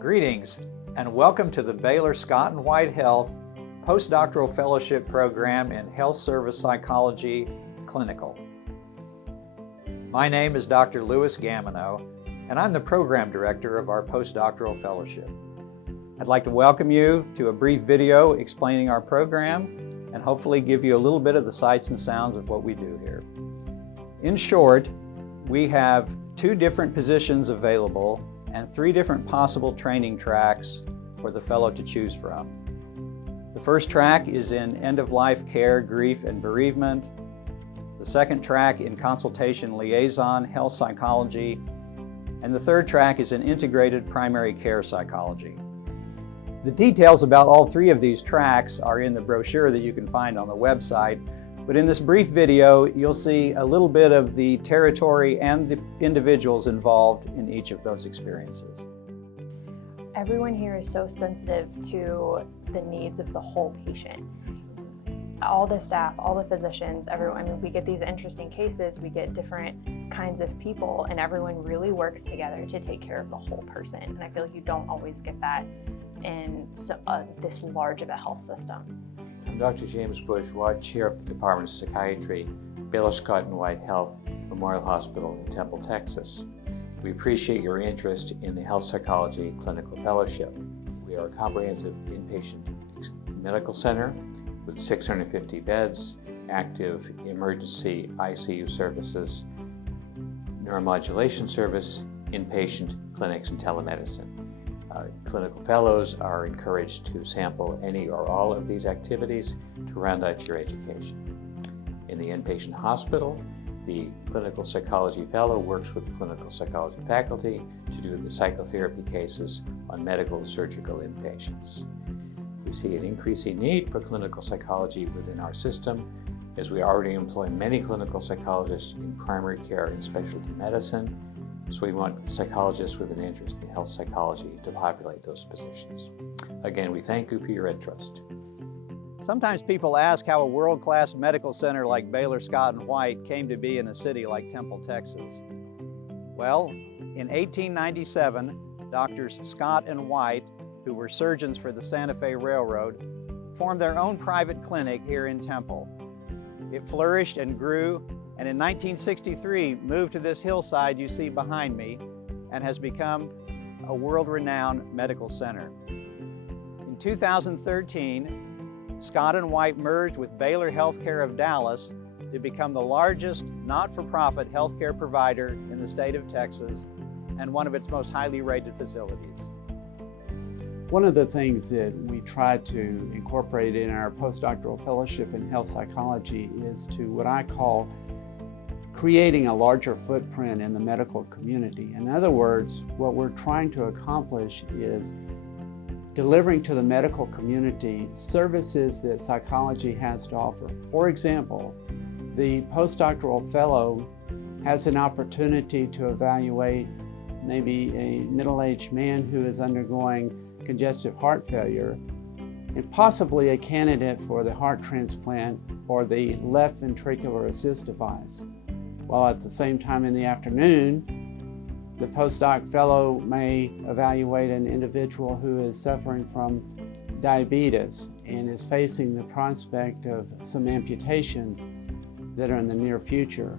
Greetings and welcome to the Baylor Scott & White Health Post-Doctoral Fellowship Program in Health Service Psychology Clinical. My name is Dr. Louis Gamino and I'm the Program Director of our Post-Doctoral Fellowship. I'd like to welcome you to a brief video explaining our program and hopefully give you a little bit of the sights and sounds of what we do here. In short, we have 2 different positions available and 3 different possible training tracks for the fellow to choose from. The first track is in end-of-life care, grief, and bereavement. The second track in consultation liaison, health psychology. And the third track is in integrated primary care psychology. The details about all 3 of these tracks are in the brochure that you can find on the website. But in this brief video, you'll see a little bit of the territory and the individuals involved in each of those experiences. Everyone here is so sensitive to the needs of the whole patient. All the staff, all the physicians, everyone, we get these interesting cases, we get different kinds of people, and everyone really works together to take care of the whole person. And I feel like you don't always get that in this large of a health system. I'm Dr. James Bourgeois, Chair of the Department of Psychiatry, Baylor Scott & White Health Memorial Hospital in Temple, Texas. We appreciate your interest in the Health Psychology Clinical Fellowship. We are a comprehensive inpatient medical center with 650 beds, active emergency ICU services, neuromodulation service, inpatient clinics, and telemedicine. Clinical fellows are encouraged to sample any or all of these activities to round out your education. In the inpatient hospital, the clinical psychology fellow works with the clinical psychology faculty to do the psychotherapy cases on medical and surgical inpatients. We see an increasing need for clinical psychology within our system, as we already employ many clinical psychologists in primary care and specialty medicine. So we want psychologists with an interest in health psychology to populate those positions. Again, we thank you for your interest. Sometimes people ask how a world-class medical center like Baylor Scott & White came to be in a city like Temple, Texas. Well, in 1897, Doctors Scott and White, who were surgeons for the Santa Fe Railroad, formed their own private clinic here in Temple. It flourished and grew, and in 1963 moved to this hillside you see behind me and has become a world-renowned medical center. In 2013, Scott & White merged with Baylor Healthcare of Dallas to become the largest not-for-profit healthcare provider in the state of Texas and one of its most highly rated facilities. One of the things that we try to incorporate in our postdoctoral fellowship in health psychology is to what I call creating a larger footprint in the medical community. In other words, what we're trying to accomplish is delivering to the medical community services that psychology has to offer. For example, the postdoctoral fellow has an opportunity to evaluate maybe a middle-aged man who is undergoing congestive heart failure and possibly a candidate for the heart transplant or the left ventricular assist device. While at the same time in the afternoon, the postdoc fellow may evaluate an individual who is suffering from diabetes and is facing the prospect of some amputations that are in the near future.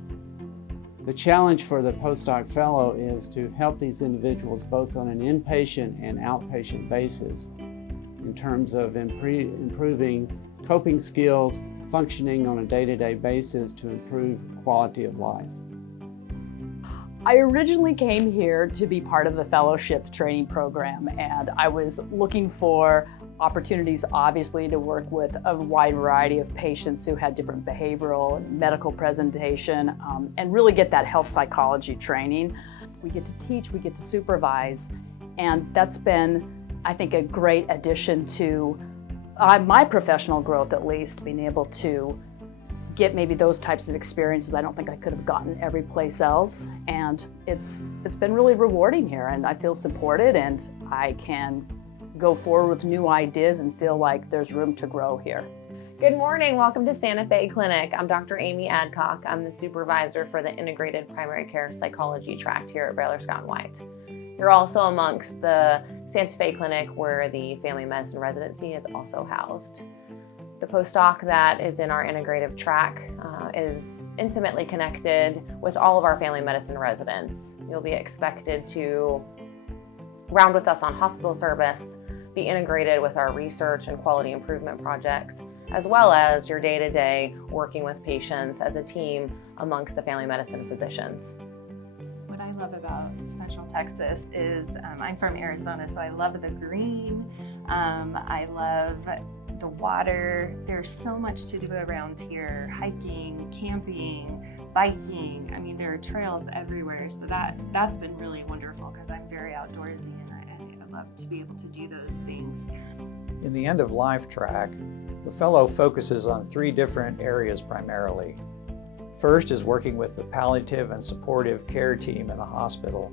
The challenge for the postdoc fellow is to help these individuals both on an inpatient and outpatient basis in terms of improving coping skills, functioning on a day-to-day basis to improve quality of life. I originally came here to be part of the fellowship training program, and I was looking for opportunities, obviously, to work with a wide variety of patients who had different behavioral and medical presentation, and really get that health psychology training. We get to teach, we get to supervise, and that's been, I think, a great addition to my professional growth, at least, being able to get maybe those types of experiences I don't think I could have gotten every place else. And it's been really rewarding here, and I feel supported, and I can go forward with new ideas and feel like there's room to grow here. Good morning, welcome to Santa Fe Clinic. I'm Dr. Amy Adcock. I'm the supervisor for the Integrated Primary Care Psychology tract here at Baylor Scott & White. You're also amongst the Santa Fe Clinic, where the family medicine residency is also housed. The postdoc that is in our integrative track is intimately connected with all of our family medicine residents. You'll be expected to round with us on hospital service, be integrated with our research and quality improvement projects, as well as your day-to-day working with patients as a team amongst the family medicine physicians. What I love about Central Texas is I'm from Arizona, so I love the green. I love the water. There's so much to do around here: hiking, camping, biking. I mean, there are trails everywhere. So that's been really wonderful because I'm very outdoorsy and I love to be able to do those things. In the end-of-life track, the fellow focuses on 3 different areas primarily. First is working with the palliative and supportive care team in the hospital,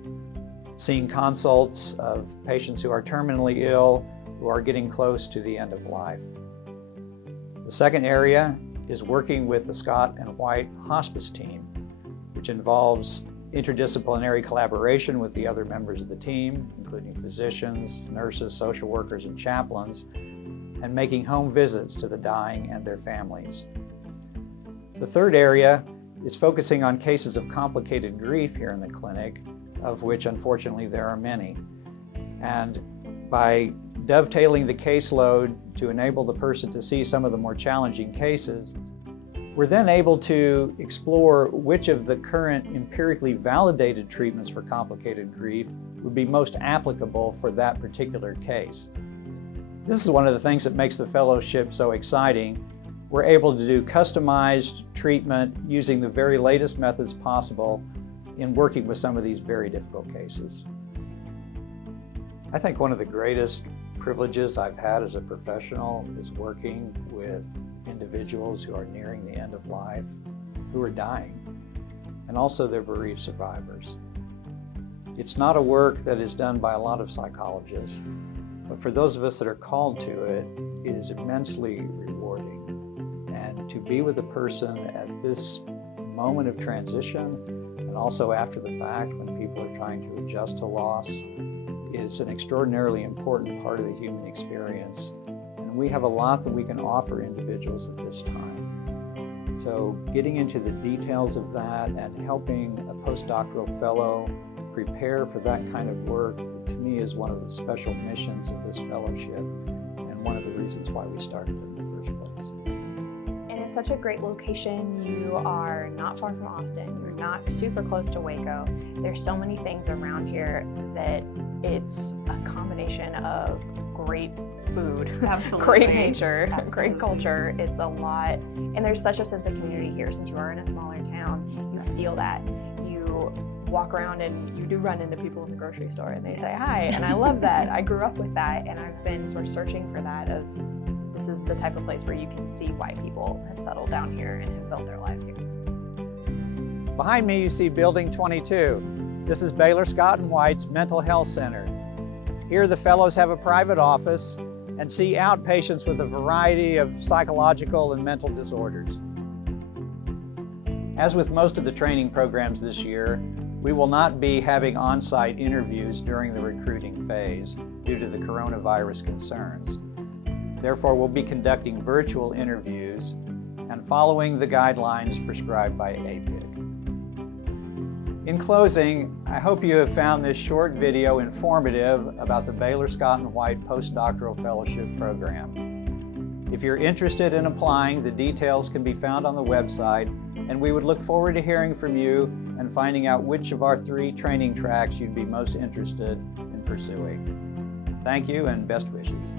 seeing consults of patients who are terminally ill, who are getting close to the end of life. The second area is working with the Scott and White hospice team, which involves interdisciplinary collaboration with the other members of the team, including physicians, nurses, social workers, and chaplains, and making home visits to the dying and their families. The third area is focusing on cases of complicated grief here in the clinic, of which unfortunately there are many. And by dovetailing the caseload to enable the person to see some of the more challenging cases, we're then able to explore which of the current empirically validated treatments for complicated grief would be most applicable for that particular case. This is one of the things that makes the fellowship so exciting. We're able to do customized treatment using the very latest methods possible in working with some of these very difficult cases. I think one of the greatest privileges I've had as a professional is working with individuals who are nearing the end of life, who are dying, and also their bereaved survivors. It's not a work that is done by a lot of psychologists, but for those of us that are called to it, it is immensely rewarding. And to be with a person at this moment of transition, and also after the fact when people are trying to adjust to loss, is an extraordinarily important part of the human experience. And we have a lot that we can offer individuals at this time. So getting into the details of that and helping a postdoctoral fellow prepare for that kind of work, to me, is one of the special missions of this fellowship and one of the reasons why we started it in the first place. And it's such a great location. You are not far from Austin. You're not super close to Waco. There's so many things around here that it's a combination of great food, Absolutely. great nature, Absolutely. great culture. It's a lot. And there's such a sense of community here. Since you are in a smaller town, you feel that. You walk around and you do run into people in the grocery store and they say hi, and I love that. I grew up with that, and I've been sort of searching for that of this is the type of place where you can see why people have settled down here and have built their lives here. Behind me you see Building 22. This is Baylor Scott and White's Mental Health Center. Here the fellows have a private office and see outpatients with a variety of psychological and mental disorders. As with most of the training programs this year, we will not be having on-site interviews during the recruiting phase due to the coronavirus concerns. Therefore, we'll be conducting virtual interviews and following the guidelines prescribed by APIC. In closing, I hope you have found this short video informative about the Baylor Scott and White Postdoctoral Fellowship Program. If you're interested in applying, the details can be found on the website, and we would look forward to hearing from you and finding out which of our 3 training tracks you'd be most interested in pursuing. Thank you and best wishes.